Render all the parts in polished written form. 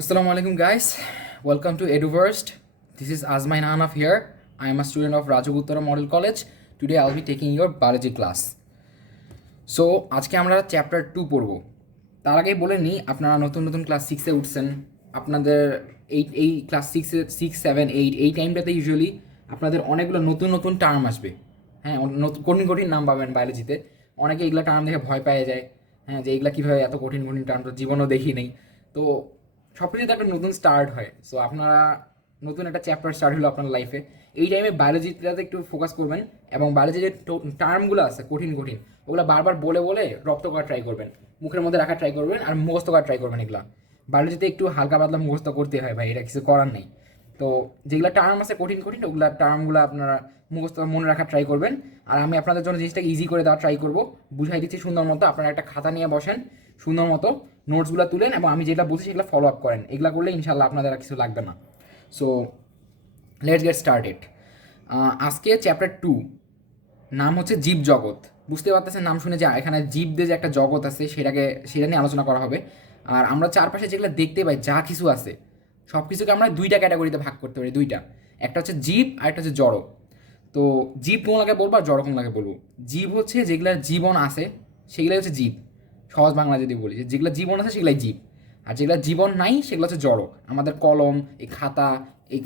Assalamu alaikum guys, welcome to Eduverst. This is Azmain Anaf here. I am a student of Rajaguttara Model College. Today I'll be taking your biology class. So আজকে আমরা chapter 2 পড়ব। তার আগেই বলে নিই, আপনারা নতুন নতুন ক্লাস 6-এ উঠছেন, আপনাদের এই ক্লাস 6, 7, 8 এই টাইমটাতে ইউজুয়ালি আপনাদের অনেকগুলো নতুন নতুন টার্ম আসবে। হ্যাঁ, কঠিন কঠিন নাম পাবেন বায়োলজিতে। অনেকে এগুলো টার্ম দেখে ভয় পেয়ে যায়, হ্যাঁ, যে এগুলো কীভাবে এত কঠিন কঠিন টার্ম তো জীবনও দেখি নেই। তো সব কিছুতে একটা নতুন স্টার্ট হয়। সো আপনারা নতুন একটা চ্যাপ্টার স্টার্ট হলো আপনার লাইফে, এই টাইমে বায়োলজিটাতে একটু ফোকাস করবেন এবং বায়োলজির যে টার্মগুলো আছে কঠিন কঠিন ওগুলো বারবার বলে বলে রপ্ত করা ট্রাই করবেন, মুখের মধ্যে রাখা ট্রাই করবেন আর মুখস্থ করা ট্রাই করবেন। এগুলো বায়োলজিতে একটু হালকা পাতলা মুখস্থ করতে হয় ভাই, এটা কিছু করার নেই। তো যেগুলো টার্ম আছে কঠিন কঠিন ওগুলো টার্মগুলো আপনারা মুখস্থ মনে রাখার ট্রাই করবেন। আর আমি আপনাদের জন্য জিনিসটাকে ইজি করে দেওয়ার ট্রাই করবো, বুঝাই দিচ্ছি সুন্দর মতো। আপনারা একটা খাতা নিয়ে বসেন, সুন্দর মতো নোটসগুলো তুলেন এবং আমি যেগুলো বলছি সেগুলো ফলো আপ করেন। এগুলো করলে ইনশাল্লাহ আপনাদের আর কিছু লাগবে না। So let's get started. আজকে চ্যাপ্টার 2 নাম হচ্ছে জীব জগৎ। বুঝতে পারতেছেন নাম শুনে, যে এখানে জীবদের যে একটা জগৎ আছে সেটা নিয়ে আলোচনা করা হবে। আর আমরা চারপাশে যেগুলো দেখতে পাই যা কিছু আছে সব কিছুকে আমরা দুইটা ক্যাটাগরিতে ভাগ করতে পারি, দুইটা। একটা হচ্ছে জীব আর একটা হচ্ছে জড়। তো জীব কোনটাকে বলবো আর জড় কোনটাকে বলবো? জীব হচ্ছে যেগুলার জীবন আছে সেগুলাই হচ্ছে জীব। সহজ বাংলা যদি বলি, যে যেগুলো জীবন আছে সেগুলাই জীব, আর যেগুলো জীবন নাই সেগুলো হচ্ছে জড়। আমাদের কলম, এই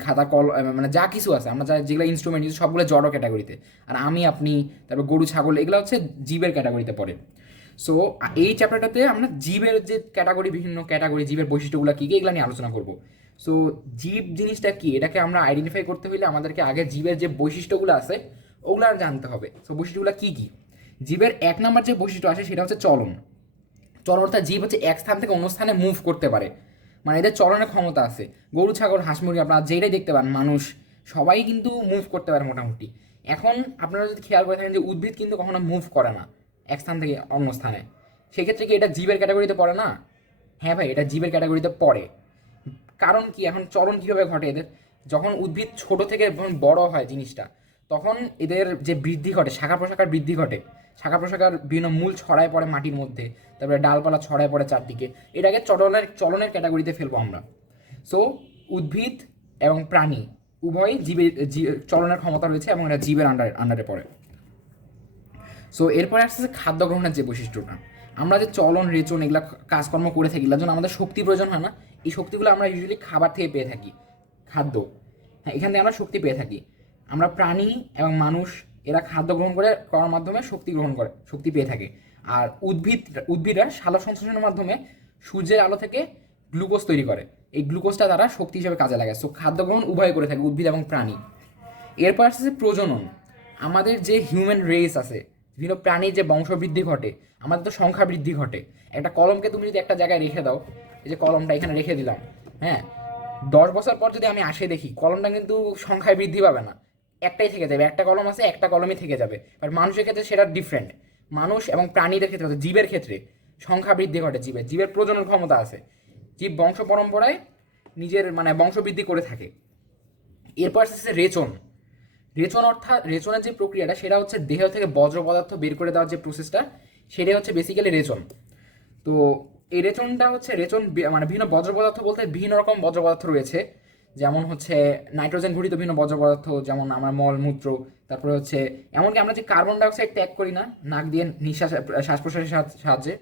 খাতা মানে যা কিছু আছে, আমরা যেগুলো ইনস্ট্রুমেন্ট ইউজ সবগুলো জড় ক্যাটাগরিতে। আর আমি, আপনি, তারপর গরু, ছাগল এগুলো হচ্ছে জীবের ক্যাটাগরিতে পড়ে। সো এই চ্যাপ্টারটাতে আমরা জীবের যে ক্যাটাগরি, বিভিন্ন ক্যাটাগরি জীবের বৈশিষ্ট্যগুলো কী কী এগুলো নিয়ে আলোচনা করব। সো জীব জিনিসটা কি, এটাকে আমরা আইডেন্টিফাই করতে হলে আমাদেরকে আগে জীবের যে বৈশিষ্ট্যগুলো আছে ওগুলো জানতে হবে। সো বৈশিষ্ট্যগুলো কী কী? জীবের 1 নম্বর যে বৈশিষ্ট্য আছে সেটা হচ্ছে চলন। চলন অর্থাৎ জীব হচ্ছে এক স্থান থেকে অন্য স্থানে মুভ করতে পারে, মানে এদের চলনের ক্ষমতা আছে। গরু, ছাগল, হাঁস, মুরগি আপনারা যেটাই দেখতে পান, মানুষ সবাই কিন্তু মুভ করতে পারে মোটামুটি। এখন আপনারা যদি খেয়াল করে থাকেন যে উদ্ভিদ কিন্তু কখনো মুভ করে না এক স্থান থেকে অন্য স্থানে, সেক্ষেত্রে কি এটা জীবের ক্যাটাগরিতে পড়ে না? হ্যাঁ ভাই, এটা জীবের ক্যাটাগরিতে পড়ে। কারণ কি, এখন চলন কীভাবে ঘটে এদের? যখন উদ্ভিদ ছোট থেকে যখন বড় হয় জিনিসটা, তখন এদের যে বৃদ্ধি ঘটে, শাখা প্রশাখার বৃদ্ধি ঘটে, শাখা প্রশাখার বিভিন্ন মূল ছড়ায় পড়ে মাটির মধ্যে, তারপরে ডালপালা ছড়ায় পড়ে চারদিকে, এটাকে চলনের ক্যাটাগরিতে ফেলবো আমরা। সো উদ্ভিদ এবং প্রাণী উভয়ই চলনের ক্ষমতা রয়েছে এবং এটা জীবের আন্ডারে পড়ে। সো এরপরে আসছে খাদ্য গ্রহণের যে বৈশিষ্ট্যটা। আমরা যে চলন, রেচন এগুলো কাজকর্ম করে থাকি, এগুলোর জন্য আমাদের শক্তি প্রয়োজন হয় না? এই শক্তিগুলো আমরা ইউজুয়ালি খাবার থেকে পেয়ে থাকি, খাদ্য। হ্যাঁ, এখান থেকে আমরা শক্তি পেয়ে থাকি। আমরা প্রাণী এবং মানুষ এরা খাদ্য গ্রহণ করার মাধ্যমে শক্তি পেয়ে থাকে। আর উদ্ভিদরা সালোক সংশ্লেষণের মাধ্যমে সূর্যের আলো থেকে গ্লুকোজ তৈরি করে, এই গ্লুকোজটা তারা শক্তি হিসেবে কাজে লাগায়। সো খাদ্য গ্রহণ উভয় করে থাকে উদ্ভিদ এবং প্রাণী। এরপর আসছে প্রজনন। আমাদের যে হিউম্যান রেস আছে, বিভিন্ন প্রাণীর যে বংশবৃদ্ধি ঘটে, আমাদের তো সংখ্যা বৃদ্ধি ঘটে। একটা কলমকে তুমি যদি একটা জায়গায় রেখে দাও, এই যে কলমটা এখানে রেখে দিলাম, হ্যাঁ, 10 বছর পর যদি আমি দেখি কলমটা কিন্তু সংখ্যায় বৃদ্ধি পাবে না, একটাই থেকে যাবে। একটা কলম আছে, একটা কলমই থেকে যাবে। বাট মানুষের ক্ষেত্রে সেটা ডিফারেন্ট। মানুষ এবং প্রাণীদের ক্ষেত্রে, জীবের ক্ষেত্রে সংখ্যা বৃদ্ধি ঘটে। জীবের প্রজনন ক্ষমতা আছে। জীব বংশ পরম্পরায় নিজের মানে বংশবৃদ্ধি করে থাকে। এরপর আসছে রেচন। রেচনের যে প্রক্রিয়াটা, সেটা হচ্ছে দেহ থেকে বজ্র পদার্থ বের করে দেওয়ার যে প্রসেসটা, সেটাই হচ্ছে বেসিক্যালি রেচন। তো এই রেচনটা হচ্ছে মানে বিভিন্ন বজ্র পদার্থ বলতে বিভিন্ন রকম বজ্র পদার্থ রয়েছে। যেমন হচ্ছে নাইট্রোজেন ঘটিত বিভিন্ন বজ্র পদার্থ, যেমন আমার মল মূত্র, তারপরে হচ্ছে এমনকি আমরা যে কার্বন ডাইঅক্সাইড ত্যাগ করি না নাক দিয়ে শ্বাস প্রশ্বাসের সাহায্যে,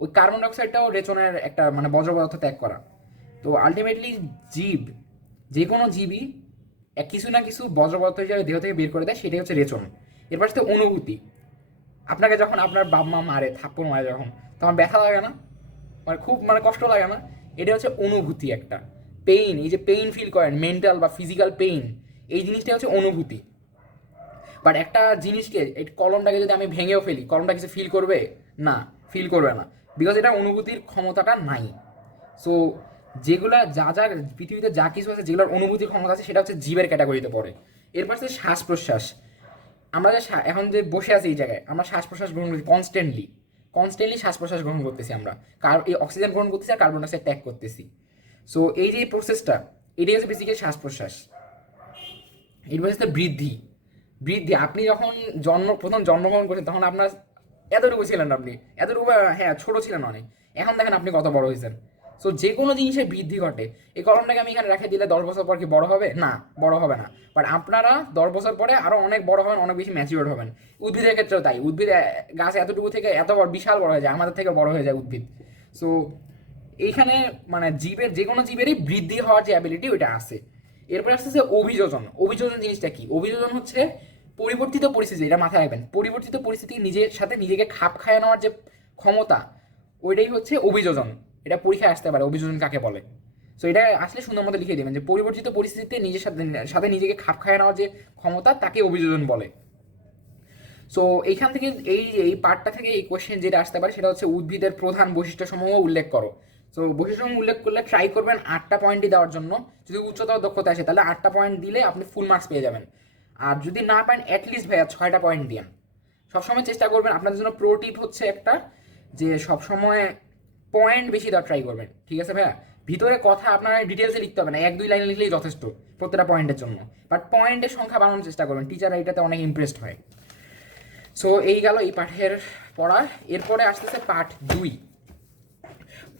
ওই কার্বন ডাইঅক্সাইডটাও রেচনের একটা মানে বজ্র পদার্থ ত্যাগ করা। তো আলটিমেটলি যে কোনো জীবই কিছু না কিছু বজ্র পদার্থ হিসাবে দেহ থেকে বের করে দেয়, সেটাই হচ্ছে রেচন। এরপর সাথে অনুভূতি। আপনাকে যখন আপনার বাবা মা মারে, থাপ্পড় মারে যখন, তখন ব্যথা লাগে না? মানে খুব কষ্ট লাগে না? এটা হচ্ছে অনুভূতি একটা। পেইন, এই যে পেইন ফিল করেন, মেন্টাল বা ফিজিক্যাল পেইন, এই জিনিসটা হচ্ছে অনুভূতি। বাট একটা জিনিসকে, এই কলমটাকে যদি আমি ভেঙেও ফেলি, কলমটা কিছু ফিল করবে না? ফিল করবে না, বিকজ এটা অনুভূতির ক্ষমতাটা নাই। সো যেগুলা যা পৃথিবীতে যা কিছু আছে যেগুলোর অনুভূতির ক্ষমতা আছে, সেটা হচ্ছে জীবের ক্যাটাগরিতে পড়ে। এরপর হচ্ছে শ্বাস প্রশ্বাস। আমরা যে এখন যে বসে আছি এই জায়গায়, আমরা শ্বাস প্রশ্বাস গ্রহণ করছি কনস্ট্যান্টলি শ্বাস প্রশ্বাস গ্রহণ করতেছি আমরা, এই অক্সিজেন গ্রহণ করতেছি আর কার্বন ডাইঅক্সাইড ত্যাগ করতেছি। সো এই যে প্রসেসটা, এটাই হচ্ছে বেসিক্যালি শ্বাস প্রশ্বাস। এরপর হচ্ছে বৃদ্ধি। আপনি যখন প্রথম জন্মগ্রহণ করছেন, তখন আপনার এতটুকু ছিলেন, আপনি এতটুকু, হ্যাঁ ছোট ছিলেন অনেক। এখন দেখেন আপনি কত বড় হয়েছেন। সো যে কোনো জিনিসের বৃদ্ধি ঘটে। এই কলমটাকে আমি এখানে রেখে দিলে 10 বছর পর কি বড় হবে? না, বড় হবে না। বাট আপনারা 10 বছর পরে আরও অনেক বড় হবেন, অনেক বেশি ম্যাচিওর হবেন। উদ্ভিদের ক্ষেত্রেও তাই। উদ্ভিদ গাছ এতটুকু থেকে এত বড়, বিশাল বড় হয়ে যায়, আমাদের থেকে বড় হয়ে যায় উদ্ভিদ। সো এইখানে মানে জীবের, যে কোনো জীবেরই বৃদ্ধি হওয়ার যে অ্যাবিলিটি ওইটা আছে। এরপরে আসতেছে অভিযোজন। অভিযোজন জিনিসটা কি? অভিযোজন হচ্ছে পরিবর্তিত পরিস্থিতি, এটা মাথায় রাখবেন। পরিবর্তিত পরিস্থিতি নিজের সাথে নিজেকে খাপ খাইয়ে নেওয়ার যে ক্ষমতা, ওইটাই হচ্ছে অভিযোজন। এটা পরীক্ষায় আসতে পারে, অভিযোজন কাকে বলে। সো এটা আসলে সুন্দর মতো লিখে দেবেন যে পরিবর্তিত পরিস্থিতিতে নিজের সাথে সাথে নিজেকে খাপ খাইয়ে নেওয়ার যে ক্ষমতা, তাকে অভিযোজন বলে। সো এইখান থেকে এই পার্টটা থেকে এই কোশ্চেন যেটা আসতে পারে সেটা হচ্ছে উদ্ভিদের প্রধান বৈশিষ্ট্যসমূহ উল্লেখ করো। সো বৈশিষ্ট্যসমূহ উল্লেখ করলে ট্রাই করবেন 8টা পয়েন্টই দেওয়ার জন্য। যদি উচ্চতর দক্ষতা আসে তাহলে 8টা পয়েন্ট দিলে আপনি ফুল মার্কস পেয়ে যাবেন। আর যদি না পারেন অ্যাটলিস্ট ভাইয়া 6টা পয়েন্ট দিন। সবসময় চেষ্টা করবেন, আপনাদের জন্য প্রো টিপ হচ্ছে একটা, যে সবসময় পয়েন্ট বেশি দেওয়ার ট্রাই করবেন, ঠিক আছে ভাইয়া? ভিতরে কথা আপনার ডিটেলসে লিখতে হবে না, 1-2 লাইনে লিখলেই যথেষ্ট প্রত্যেকটা পয়েন্টের জন্য। বাট পয়েন্টের সংখ্যা বাড়ানোর চেষ্টা করবেন, টিচাররা এটাতে অনেক ইমপ্রেসড হয়। সো এই গেল এই পাঠের পড়া। এরপরে আসতেছে পার্ট 2।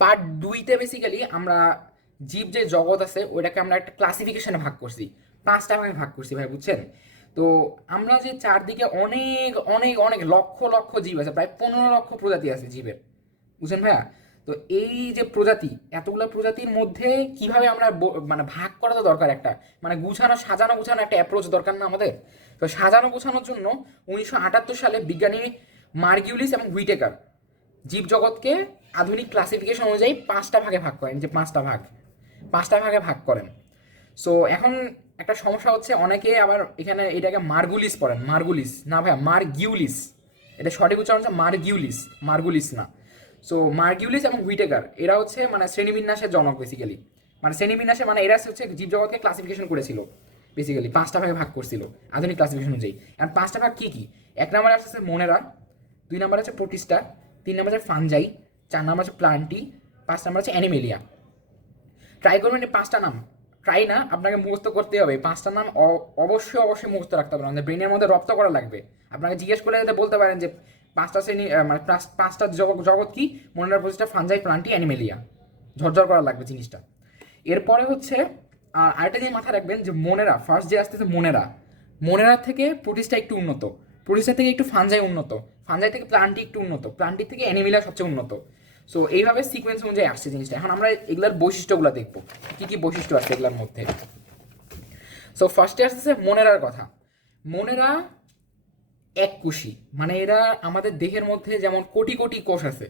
পার্ট 2তে বেসিক্যালি আমরা জীব যে জগৎ আছে ওইটাকে আমরা একটা ক্লাসিফিকেশনে ভাগ করছি, 5টা ভাগে ভাগ করছি ভাই, বুঝছেন? তো আমরা যে চারদিকে অনেক অনেক অনেক লক্ষ লক্ষ জীব আছে, প্রায় 15 লক্ষ প্রজাতি আছে জীবের, বুঝছেন ভাইয়া? তো এই যে প্রজাতি, এতগুলো প্রজাতির মধ্যে কিভাবে আমরা মানে ভাগ করা তো দরকার, একটা মানে সাজানো গুছানো একটা অ্যাপ্রোচ দরকার না আমাদের? তো সাজানো গোছানোর জন্য 1978 সালে বিজ্ঞানী মার্গিউলিস এবং হুইটেকার জীবজগৎকে আধুনিক ক্লাসিফিকেশন অনুযায়ী 5টা ভাগে ভাগ করেন, যে 5টা ভাগে ভাগ করেন। সো এখন একটা সমস্যা হচ্ছে, অনেকে আবার এখানে এটাকে মার্গুলিস পড়েন। মার্গুলিস না ভাইয়া, মার্গিউলিস। এটা সঠিক উচ্চারণ হচ্ছে মার্গিউলিস, মার্গুলিস না। সো মার্গিউলিস এবং হুইটেকার এরা হচ্ছে মানে শ্রেণীবিন্যাসের জনক বেসিক্যালি। মানে শ্রেণীবিন্যাসে মানে এরা হচ্ছে জীবজগৎকে ক্লাসিফিকেশন করেছিল বেসিক্যালি, 5টা ভাগে ভাগ করছিল আধুনিক ক্লাসিফিকেশন অনুযায়ী। আর 5টা ভাগ কী কী? 1 নম্বরে আসছে মোনেরা, 2 নম্বরে আছে প্রোটিস্টা, 3 নম্বরে আছে ফানজাই, 4 নম্বর আছে প্লান্টি, 5 নম্বর আছে অ্যানিমেলিয়া। ট্রাই করবেন এই 5টা নাম, ট্রাই না, আপনাকে মুখস্থ করতে হবে। 5টা নাম অবশ্যই অবশ্যই মুখস্থ রাখতে হবে, আমাদের ব্রেনের মধ্যে রপ্ত করা লাগবে। আপনাকে জিজ্ঞেস করলে যাতে বলতে পারেন যে 5টা শ্রেণী মানে 5টা জগৎ কি, monera, protista, fungi, plantae, animalia. ঝরঝর করা লাগবে জিনিসটা। এরপরে হচ্ছে আরেকটা জিনিস মাথায় রাখবেন যে মোনেরা, ফার্স্ট যে আসতেছে মোনেরা, মোনেরা থেকে প্রোটিস্টা একটু উন্নত, প্রোটিস্টা থেকে একটু ফানজাই উন্নত, ফানজাই থেকে প্লান্টি একটু উন্নত, প্লান্টি থেকে অ্যানিমেলিয়া সবচেয়ে উন্নত। সো এইভাবে সিকোয়েন্স অনুযায়ী আসছে জিনিসটা। এখন আমরা এগুলার বৈশিষ্ট্যগুলো দেখবো, কী কী বৈশিষ্ট্য আছে এগুলোর মধ্যে। সো ফার্স্টে আসতেছে মোনেরার কথা। মোনেরা এককোষী, মানে এরা আমাদের দেহের মধ্যে যেমন কোটি কোটি কোষ আছে,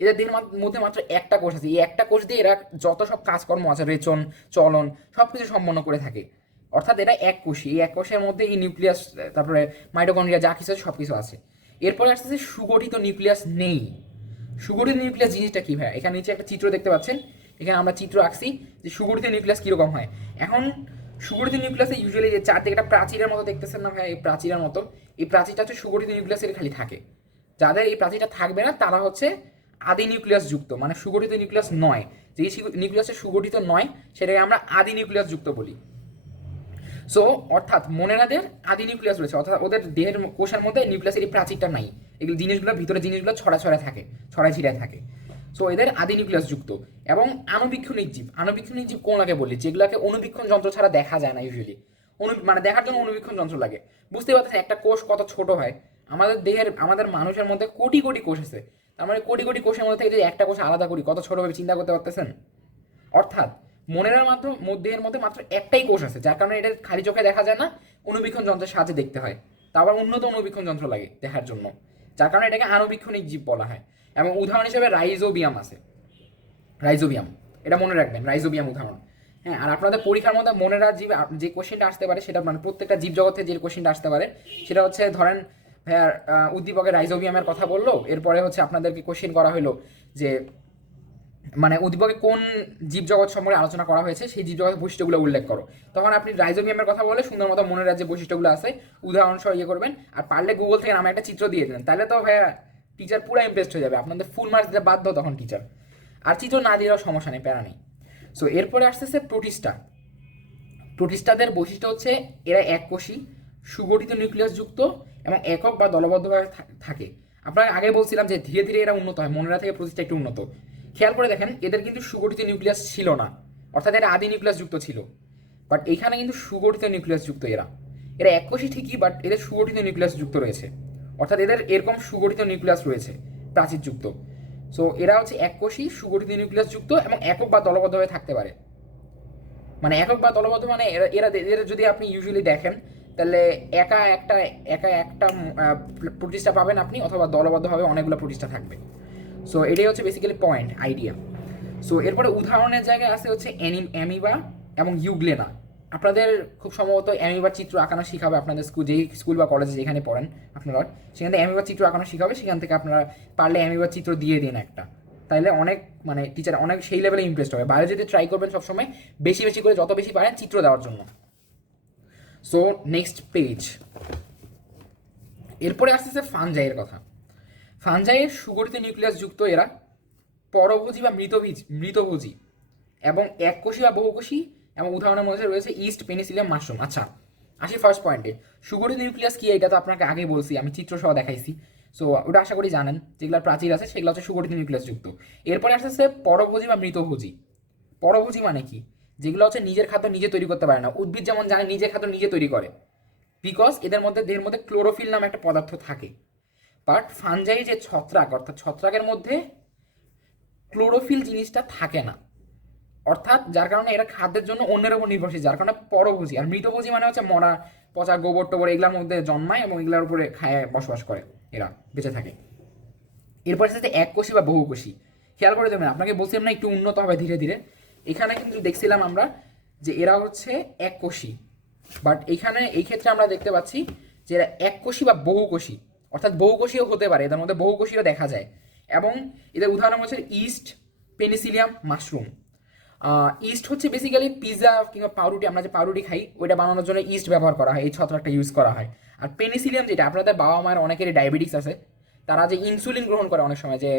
এদের দেহের মধ্যে মাত্র একটা কোষ আছে। এই একটা কোষ দিয়ে এরা যত সব কাজকর্ম আছে, রেচন, চলন, সব কিছু সম্পন্ন করে থাকে। অর্থাৎ এরা এককোষী। এই এক কোষের মধ্যে এই নিউক্লিয়াস, তারপরে মাইটোকন্ড্রিয়া, যা কিছু আছে সব কিছু আছে। এরপরে আসতেছে সুগঠিত নিউক্লিয়াস নেই। সুগঠিত নিউক্লিয়াস জিনিসটা কী ভাই? এখানে নিচে একটা চিত্র দেখতে পাচ্ছেন, এখানে আমরা চিত্র আঁকছি যে সুগঠিত নিউক্লিয়াস কীরকম হয়। এখন সুগঠিত নিউক্লিয়াসে ইউজুয়ালি যে চারদিকে একটা প্রাচীরের মতো দেখতেছেন না ভাই, এই প্রাচীরের মতো, এই প্রাচীরটা হচ্ছে সুগঠিত নিউক্লিয়াসের খালি থাকে। যাদের এই প্রাচীরটা থাকবে না তারা হচ্ছে আদি নিউক্লিয়াস যুক্ত, মানে সুগঠিত নিউক্লিয়াস নয়। যেই নিউক্লিয়াসে সুগঠিত নয় সেটাকে আমরা আদি নিউক্লিয়াস যুক্ত বলি। সো অর্থাৎ মোনেরাদের আদি নিউক্লিয়াস রয়েছে, অর্থাৎ ওদের দেহের কোষের মধ্যে নিউক্লিয়াসের এই প্রাচীরটা নাই। এগুলো জিনিসগুলোর ভিতরে জিনিসগুলো ছড়ায় ছিটায় থাকে। সো এদের আদি নিউক্লিয়াস যুক্ত। এবং আণুবীক্ষণিক জীব, আণুবীক্ষণিক জীব কোনটাকে বলি? যেগুলোকে অনুবীক্ষণ যন্ত্র ছাড়া দেখা যায় না ইউজুয়ালি। মানে দেখার জন্য অনুবীক্ষণ যন্ত্র লাগে। বুঝতে পারতেছেন একটা কোষ কত ছোট হয়? আমাদের দেহের, আমাদের মানুষের মধ্যে কোটি কোটি কোষ আছে, তার মানে কোটি কোটি কোষের মধ্যে থেকে যদি একটা কোষ আলাদা করি কত ছোট হবে চিন্তা করতে পারতেছেন? অর্থাৎ মোনেরার মাত্র দেহের মধ্যে মাত্র একটাই কোষ আছে, যার কারণে এটা খালি চোখে দেখা যায় না, অনুবীক্ষণ যন্ত্রের সাহায্যে দেখতে হয়। তা আবার উন্নত অনুবীক্ষণ যন্ত্র লাগে দেখার জন্য, যার কারণে এটাকে আণুবীক্ষণিক জীব বলা হয়। এবং উদাহরণ হিসেবে রাইজোবিয়াম আছে, রাইজোবিয়াম, এটা মনে রাখবেন, রাইজোবিয়াম উদাহরণ। হ্যাঁ, আর আপনাদের পরীক্ষার মধ্যে মোনেরা জীব যে কোশ্চেনটা আসতে পারে সেটা মানে প্রত্যেকটা জীব জগতে যে কোশ্চেনটা আসতে পারে সেটা হচ্ছে, ধরেন ভাইয়ার উদ্দীপকের রাইজোবিয়ামের কথা বললো, এরপরে হচ্ছে আপনাদেরকে কোশ্চেন করা হলো যে মানে উদ্দীপকে কোন জীবজগৎ সম্পর্কে আলোচনা করা হয়েছে সেই জীবজগতের বৈশিষ্ট্যগুলো উল্লেখ করো। তখন আপনি রাইজোবিয়ামের কথা বলে সুন্দর মতো মনের যে বৈশিষ্ট্যগুলো আছে উদাহরণ সহ ইয়ে করবেন, আর পারলে গুগল থেকে নামে একটা চিত্র দিয়ে দেন, তাহলে তো ভাইয়া টিচার পুরো ইমপ্রেসড হয়ে যাবে, আপনাদের ফুল মার্কস দিতে বাধ্য তখন টিচার। আর চিত্র না দিলেও সমস্যা নেই, প্যারা নেই। সো এরপরে আসতেছে প্রোটিস্টা। প্রোটিস্টাদের বৈশিষ্ট্য হচ্ছে এরা এককোষী, সুগঠিত নিউক্লিয়াস যুক্ত এবং একক বা দলবদ্ধভাবে থাকে। আপনাকে আগে বলছিলাম যে ধীরে ধীরে এরা উন্নত হয়, মোনেরা থেকে প্রোটিস্টা একটু উন্নত। খেয়াল করে দেখেন এদের কিন্তু সুগঠিত নিউক্লিয়াস ছিল না, অর্থাৎ এরা আদি নিউক্লিয়াস যুক্ত ছিল, বাট এখানে কিন্তু সুগঠিত নিউক্লিয়াস যুক্ত। এরা এরা এককোষী ঠিকই, বাট এদের সুগঠিত নিউক্লিয়াস যুক্ত রয়েছে, অর্থাৎ এদের এরকম সুগঠিত নিউক্লিয়াস রয়েছে প্রাচীর যুক্ত। সো এরা হচ্ছে এককোষী সুগঠিত নিউক্লিয়াস যুক্ত এবং একক বা দলবদ্ধভাবে থাকতে পারে। মানে একক বা দলবদ্ধ মানে এরা এরা এদের যদি আপনি ইউজুয়ালি দেখেন তাহলে একা একটা প্রতিষ্ঠা পাবেন আপনি, অথবা দলবদ্ধভাবে অনেকগুলো প্রতিষ্ঠা থাকবে। সো এটাই হচ্ছে বেসিক্যালি পয়েন্ট আইডিয়া। সো এরপরে উদাহরণের জায়গায় আছে হচ্ছে অ্যামিবা এবং ইউগ্লেনা। আপনাদের খুব সম্ভবত অ্যামিবার চিত্র আঁকানো শিখাবে আপনাদের যেই স্কুল বা কলেজে যেখানে পড়েন আপনারা, সেখান থেকে অ্যামিবার চিত্র আঁকানো শিখাবে, সেখান থেকে আপনারা পারলে অ্যামিবার চিত্র দিয়ে দিন একটা, তাহলে অনেক মানে টিচার অনেক সেই লেভেলে ইমপ্রেসড হবে। বাইরে যদি ট্রাই করবেন সবসময় বেশি বেশি করে যত বেশি পারেন চিত্র দেওয়ার জন্য। So next page. এরপরে আসতেছে ফানজাইয়ের কথা। ফানজাইয়ের সুগঠিত নিউক্লিয়াস যুক্ত এরা পরভোজী বা মৃতভোজী এবং এককোষী বা বহুকোষী, এবং উদাহরণের মধ্যে রয়েছে ইস্ট, পেনিসিলিয়াম, মাশরুম। আচ্ছা, আসি ফার্স্ট পয়েন্টে। সুগঠিত নিউক্লিয়াস কি এটা তো আপনাকে আগে বলছি, আমি চিত্র সহ দেখাইছি। সো ওটা আশা করি জানেন, যেগুলো প্রাচীর আছে সেগুলো হচ্ছে সুগঠিত নিউক্লিয়াস যুক্ত। এরপরে আসতেছে পরভোজী বা মৃতভোজী। পরভোজী মানে কি? যেগুলো হচ্ছে নিজের খাদ্য নিজে তৈরি করতে পারে না। উদ্ভিদ যেমন জানে নিজের খাদ্য নিজে তৈরি করে, বিকজ দেহের মধ্যে ক্লোরোফিল নামে একটা পদার্থ থাকে। বাট ফানজাই যে ছত্রাক, অর্থাৎ ছত্রাকের মধ্যে ক্লোরোফিল জিনিসটা থাকে না, অর্থাৎ যার কারণে এরা খাদ্যের জন্য অন্যের উপর নির্ভরশীল, যার কারণে পরভোজী। আর মৃতভোজী মানে হচ্ছে মরা পচা গোবর টোবর এগুলোর মধ্যে জন্মায় এবং এগুলোর উপরে খায় বসবাস করে, এরা বেঁচে থাকে। এরপর সাথে এককোষী বা বহুকোষী। খেয়াল করে দেবেন, আপনাকে বলছিলাম না একটু উন্নত হবে ধীরে ধীরে। এখানে কিন্তু দেখছিলাম আমরা যে এরা হচ্ছে এককোষী, বাট এখানে এই ক্ষেত্রে আমরা দেখতে পাচ্ছি যে এরা এককোষী বা বহুকোষী, অর্থাৎ বহুকোষীও হতে পারে, এদের মধ্যে বহুকোষীও দেখা যায়। এবং এদের উদাহরণ হচ্ছে ইস্ট, পেনিসিলিয়াম, মাশরুম। ইস্ট হচ্ছে বেসিক্যালি পিৎজা কিংবা পাউরুটি, আমরা যে পাউরুটি খাই ওইটা বানানোর জন্য ইস্ট ব্যবহার করা হয়, এই ছত্রাকটা ইউজ করা হয়। আর পেনিসিলিয়াম যেটা, আপনাদের বাবা মায়ের অনেকেরই ডায়াবেটিস আছে, তারা যে ইনসুলিন গ্রহণ করে অনেক সময়, যে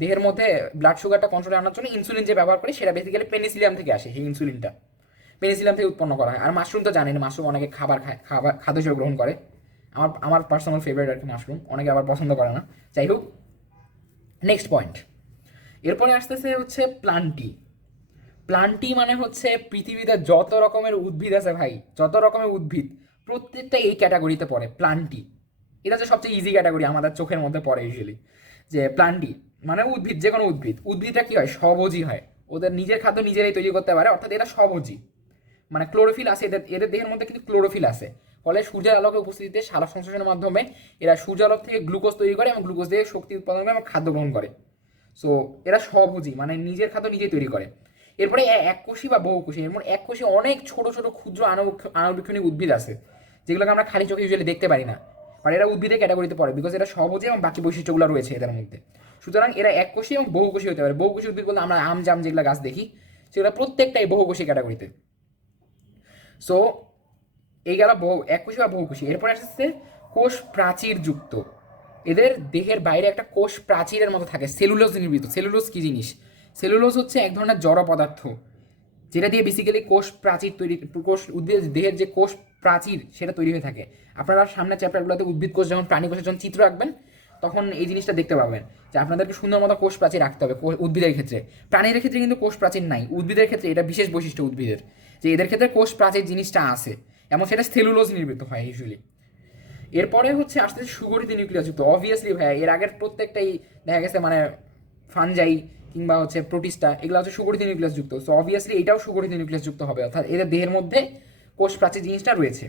দেহের মধ্যে ব্লাড সুগারটা কন্ট্রোলে আনার জন্য ইনসুলিন যে ব্যবহার করে, সেটা বেসিক্যালি পেনিসিলিয়াম থেকে আসে। সেই ইনসুলিনটা পেনিসিলিয়াম থেকে উৎপন্ন করা হয়। আর মাশরুম তো জানেন, মাশরুম অনেকে খাদ্য হিসেবে গ্রহণ করে। আমার পার্সোনাল ফেভারিট আর কি মাশরুম, অনেকে আবার পছন্দ করে না। যাই হোক, নেক্সট পয়েন্ট। এরপরে আসতেছে হচ্ছে প্লান্টি। প্লান্টি মানে হচ্ছে পৃথিবীতে যত রকমের উদ্ভিদ আছে ভাই, যত রকমের উদ্ভিদ প্রত্যেকটা এই ক্যাটাগরিতে পড়ে। প্লান্টি এটা হচ্ছে সবচেয়ে ইজি ক্যাটাগরি আমাদের চোখের মধ্যে পড়ে ইউজুয়ালি, যে প্লান্টি মানে উদ্ভিদ, যে কোনো উদ্ভিদটা কি হয়, স্বভোজী হয়, ওদের নিজের খাদ্য নিজেরাই তৈরি করতে পারে, অর্থাৎ এরা স্বভোজী। মানে ক্লোরোফিল আছে এদের এদের দেহের মধ্যে কিন্তু ক্লোরোফিল আছে, ফলে সূর্যের আলোকের উপস্থিতিতে সালোক সংশ্লেষণের মাধ্যমে এরা সূর্যালোক থেকে গ্লুকোজ তৈরি করে এবং গ্লুকোজ দিয়ে শক্তি উৎপাদন করে এবং খাদ্য গ্রহণ করে। সো এরা স্বভোজী, মানে নিজের খাদ্য নিজেই তৈরি করে। এরপরে এককোষী বা বহুকোষী। এর মধ্যে এককোষী অনেক ছোট ছোট ক্ষুদ্র আণুবীক্ষণিক উদ্ভিদ আছে, যেগুলোকে আমরা খালি চোখে ইউজুয়ালি দেখতে পারি না, আর এরা উদ্ভিদের ক্যাটাগরিতে পড়ে, বিকজ এরা স্বভোজী এবং বাকি বৈশিষ্ট্যগুলো রয়েছে এদের মধ্যে। সুতরাং এরা এককোষী এবং বহুকোষী হতে পারে। বহুকোষী উদ্ভিদ বলতে আমরা আম জাম যেগুলো গাছ দেখি সেগুলো প্রত্যেকটাই বহুকোষী ক্যাটাগরিতে। সো এই গেল এককোষী বা বহুকোষী। এরপরে আসছে কোষ প্রাচীর যুক্ত। এদের দেহের বাইরে একটা কোষ প্রাচীরের মতো থাকে, সেলুলোজ নির্মিত। সেলুলোজ কি জিনিস? সেলুলোজ হচ্ছে এক ধরনের জড় পদার্থ, যেটা দিয়ে বেসিক্যালি কোষ প্রাচীর তৈরি, উদ্ভিদ দেহের যে কোষ প্রাচীর সেটা তৈরি হয়ে থাকে। আপনারা সামনের চ্যাপ্টারগুলোতে উদ্ভিদ কোষ যখন প্রাণী কোষের যখন চিত্র আঁকবেন তখন এই জিনিসটা দেখতে পাবেন যে আপনাদেরকে সুন্দর মতো কোষ প্রাচীর রাখতে হবে উদ্ভিদের ক্ষেত্রে। প্রাণীদের ক্ষেত্রে কিন্তু কোষ প্রাচীর নাই, উদ্ভিদের ক্ষেত্রে এটা বিশেষ বৈশিষ্ট্য উদ্ভিদের, যে এদের ক্ষেত্রে কোষ প্রাচীর জিনিসটা আছে এবং সেটা সেলুলোজ নির্মিত হয় ইউজুয়ালি। এরপরে হচ্ছে আস্তে আস্তে সুগঠিত নিউক্লিয়াস যুক্ত। অবভিয়াসলি ভাইয়া এর আগের প্রত্যেকটাই দেখা গেছে মানে ফানজাই কিংবা হচ্ছে প্রোটিস্টা, এগুলো হচ্ছে সুগঠিত নিউক্লিয়াস যুক্ত। সো অবভিয়াসলি এটাও সুগঠিত নিউক্লিয়াস যুক্ত হবে, অর্থাৎ এদের দেহের মধ্যে কোষ প্রাচীর জিনিসটা রয়েছে।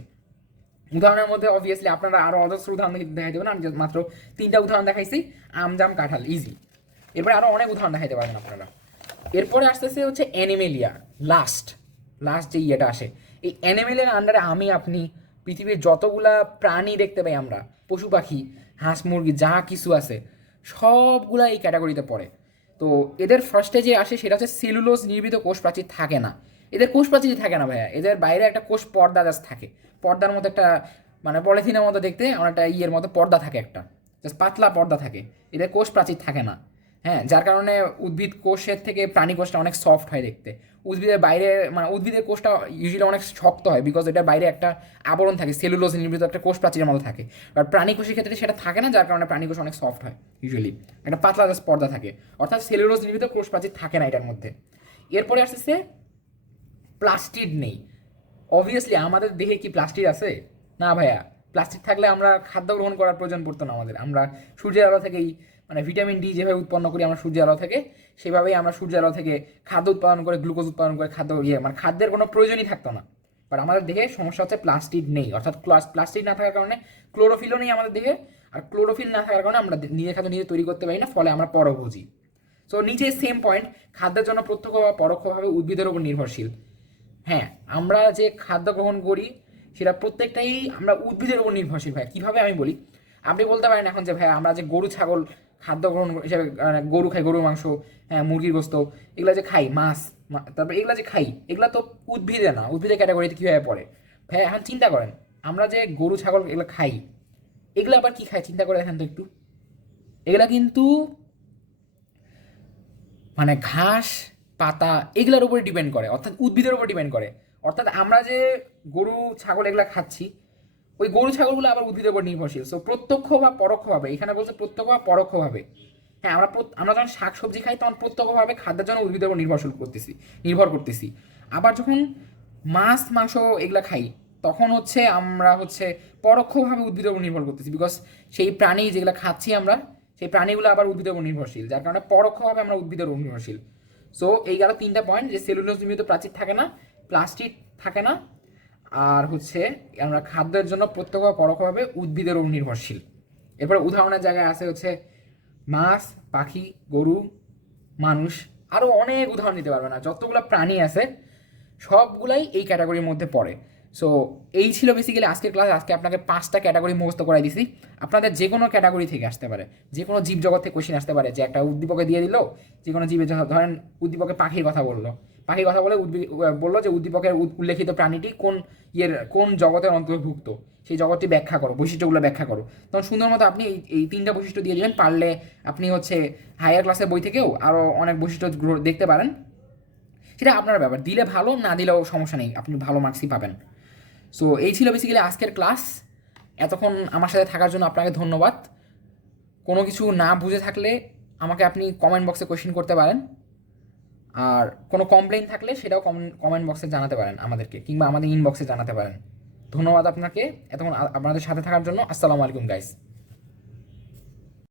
উদাহরণের মধ্যে অবভিয়াসলি আপনারা আরও অজস্র উদাহরণ দেখাই দেবেন, আমি মাত্র 3টা উদাহরণ দেখাইছি, আম জাম কাঁঠাল, ইজি। এরপরে আরও অনেক উদাহরণ দেখাইতে পারবেন আপনারা। এরপরে আসতেছে হচ্ছে অ্যানিমেলিয়া, লাস্ট যে ইয়েটা আসে। এই অ্যানিমেলিয়ার আন্ডারে আমি আপনি পৃথিবীর যতগুলা প্রাণী দেখতে পাই আমরা, পশু পাখি, হাঁস মুরগি যা কিছু আছে সবগুলা এই ক্যাটাগরিতে পড়ে। তো এদের ফার্স্টে যে আসে সেটা হচ্ছে সেলুলোজ নির্মিত কোষ প্রাচীর থাকে না, এদের কোষ প্রাচীরই থাকে না ভাইয়া, এদের বাইরে একটা কোষ পর্দা জাস্ট থাকে। পর্দার মতো একটা মানে পলিথিনের মতো দেখতে অনেকটা ইয়ের মতো পর্দা থাকে, একটা জাস্ট পাতলা পর্দা থাকে, এদের কোষ প্রাচীর থাকে না। হ্যাঁ, যার কারণে উদ্ভিদ কোষের থেকে প্রাণী কোষটা অনেক সফট হয় দেখতে। উদ্ভিদের বাইরে মানে উদ্ভিদের কোষটা ইউজুয়ালি অনেক শক্ত হয়, বিকজ এটার বাইরে একটা আবরণ থাকে, সেলুলোজ নির্মিত একটা কোষ প্রাচীরের মতো থাকে। আর প্রাণী কোষের ক্ষেত্রে সেটা থাকে না, যার কারণে প্রাণী কোষ অনেক সফট হয় ইউজুয়ালি, একটা পাতলা পর্দা থাকে, অর্থাৎ সেলুলোজ নির্মিত কোষ প্রাচীর থাকে না এটার মধ্যে। এরপরে আসতেছে প্লাস্টিড নেই। অবভিয়াসলি আমাদের দেহে কি প্লাস্টিক আছে? না ভাইয়া। প্লাস্টিক থাকলে আমরা খাদ্য গ্রহণ করার প্রয়োজন পড়তো না আমাদের। আমরা সূর্যের আলো থেকেই মানে ভিটামিন ডি যেভাবে উৎপন্ন করি আমরা সূর্যের আলো থেকে, সেভাবেই আমরা সূর্যের আলো থেকে খাদ্য উৎপাদন করে, গ্লুকোজ উৎপাদন করে খাদ্য মানে খাদ্যের কোনো প্রয়োজনই থাকতো না। বাট আমাদের দেহে সমস্যা হচ্ছে প্লাস্টিক নেই, অর্থাৎ প্লাস্টিক না থাকার কারণে ক্লোরোফিলও নেই আমাদের দেহে। আর ক্লোরোফিল না থাকার কারণে আমরা নিজের খাদ্য নিজে তৈরি করতে পারি না, ফলে আমরা পরভোজী। সো নিচে সেম পয়েন্ট, খাদ্যের জন্য প্রত্যক্ষ বা পরোক্ষভাবে উদ্ভিদের উপর নির্ভরশীল। হ্যাঁ, আমরা যে খাদ্য গ্রহণ করি সেটা প্রত্যেকটাই আমরা উদ্ভিদের উপর নির্ভরশীল। ভাই কীভাবে আমি বলি, আপনি বলতে পারেন এখন যে ভাই আমরা যে গরু ছাগল খাদ্য গ্রহণ হিসাবে গরু খাই, গরুর মাংস, হ্যাঁ মুরগির গোস্ত, এগুলো যে খাই, মাছ, তারপর এগুলো যে খাই, এগুলো তো উদ্ভিদে না, উদ্ভিদের ক্যাটাগরিতে কীভাবে পড়ে? ভাই এখন চিন্তা করেন, আমরা যে গরু ছাগল এগুলো খাই, এগুলো আবার কি খাই চিন্তা করে দেখেন তো একটু। এগুলা কিন্তু মানে ঘাস, পাতা, এগুলোর উপরে ডিপেন্ড করে, অর্থাৎ উদ্ভিদের উপর ডিপেন্ড করে। অর্থাৎ আমরা যে গরু ছাগল এগুলো খাচ্ছি, ওই গরু ছাগলগুলো আবার উদ্ভিদের উপর নির্ভরশীল। সো প্রত্যক্ষ বা পরোক্ষভাবে, এখানে বলছে প্রত্যক্ষ বা পরোক্ষভাবে। হ্যাঁ, আমরা যখন শাক সবজি খাই তখন প্রত্যক্ষভাবে খাদ্যের জন্য উদ্ভিদের উপর নির্ভর করতেছি। আবার যখন মাছ মাংস এগুলো খাই, তখন হচ্ছে আমরা পরোক্ষভাবে উদ্ভিদের উপর নির্ভর করতেছি, বিকজ সেই প্রাণী যেগুলো খাচ্ছি আমরা, সেই প্রাণীগুলো আবার উদ্ভিদের উপর নির্ভরশীল, যার কারণে পরোক্ষভাবে আমরা উদ্ভিদের উপর নির্ভরশীল। সো এই গেল তিনটা পয়েন্ট, যে সেলুলোজ নির্মিত প্রাচীর থাকে না, প্লাস্টিক থাকে না, আর আমরা খাদ্যের জন্য প্রত্যক্ষ বা পরোক্ষভাবে উদ্ভিদের উপর নির্ভরশীল। এরপরে উদাহরণের জায়গায় আছে মাছ, পাখি, গরু, মানুষ, আরও অনেক উদাহরণ দিতে পারবে না, যতগুলো প্রাণী আছে সবগুলাই এই ক্যাটাগরির মধ্যে পড়ে। সো এই ছিল বেসিক্যালি আজকের ক্লাস। আজকে আপনাকে 5টা ক্যাটাগরি মুখস্থ করাই দিছি। আপনাদের যে কোনো ক্যাটাগরি থেকে আসতে পারে, যে কোনো জীবজগৎ থেকে কোশ্চেন আসতে পারে, যে একটা উদ্দীপকে দিয়ে দিল, যে কোনো জীবের, ধরেন উদ্দীপকে পাখির কথা বললো, বললো যে উদ্দীপকের উল্লেখিত প্রাণীটি কোন জগতের অন্তর্ভুক্ত, সেই জগৎটি ব্যাখ্যা করো, বৈশিষ্ট্যগুলো ব্যাখ্যা করো। তখন সুন্দর মতো আপনি এই 3টা বৈশিষ্ট্য দিয়ে দেবেন। পারলে আপনি হায়ার ক্লাসের বই থেকেও আরও অনেক বৈশিষ্ট্য দেখতে পারেন, সেটা আপনার ব্যাপার। দিলে ভালো, না দিলেও সমস্যা নেই, আপনি ভালো মার্কসই পাবেন। সো এই ছিল বেসিক্যালি আজকের ক্লাস। এতক্ষণ আমার সাথে থাকার জন্য আপনাকে ধন্যবাদ। কোনো কিছু না বুঝে থাকলে আমাকে আপনি কমেন্ট বক্সে কোয়েশ্চেন করতে পারেন, আর কোনো কমপ্লেইন থাকলে সেটাও কমেন্ট বক্সে জানাতে পারেন আমাদেরকে, কিংবা আমাদের ইনবক্সে জানাতে পারেন। ধন্যবাদ আপনাকে এতক্ষণ আপনাদের সাথে থাকার জন্য। আসসালামু আলাইকুম গাইস।